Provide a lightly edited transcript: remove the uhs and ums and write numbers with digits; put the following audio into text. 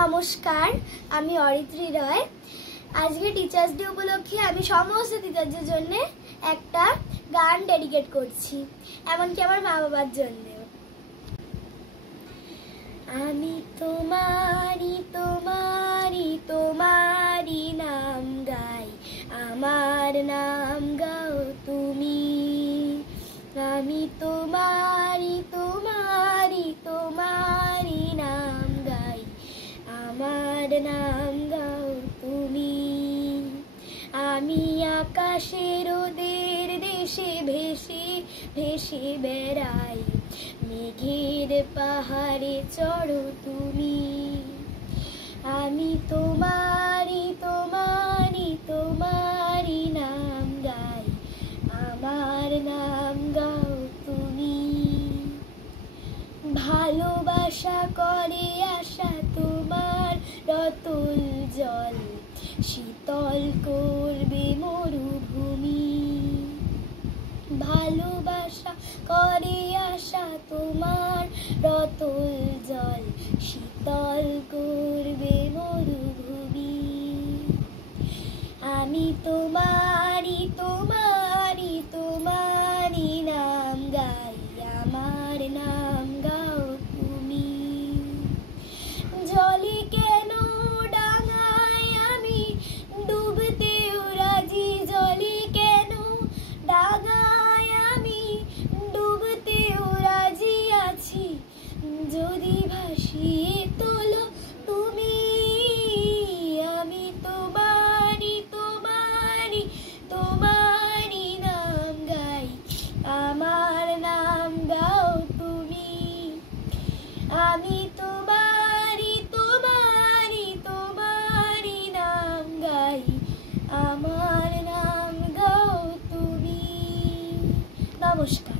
নমস্কার, আমি অরিত্রী রয়। আজকে টিচার্স ডে উপলক্ষে আমি সমস্ত টিচারদের জন্য একটা গান ডেডিকেট করছি, এমনকি আমার মা বাবার জন্য। আমি তোমারি তোমারি তোমারি নাম গাই, আমার নাম গাও তুমি। আমি তোমারি তোমারি তোমারি নাম গাই, আমার নাম গাও তুমি। আমি আকাশের ওদের দেশে ভেসে ভেসে বেড়াই, মেঘের পাহাড়ে চড়ো তুমি। আমি তোমারি তোমারি তোমারি নাম গাই, আমার নাম গাও তুমি। ভালোবাসা করে আশা তোমার রতল জল, শীতল করবে মরুভূমি। ভালোবাসা করে আশা তোমার রতল জল, শীতল করবে মরুভূমি। আমি তোমারি তোমারি তোমারি নাম গাই, আমার নাম গাও তুমি। জলে কেন ডাঙায় আমি ডুবতেও রাজি, জলে কেন ডাঙায় আমি ডুবতেও রাজি আছি, যদি ভাসিয়ে তোলো তুমি। আমি তোমারি তোমারি তোমারি নাম গাই, আমার নাম গাও তুমি। আমি তোমারি তোমারি তোমারি নাম গাই, আমার নাম গাও তুমি। নমস্কার।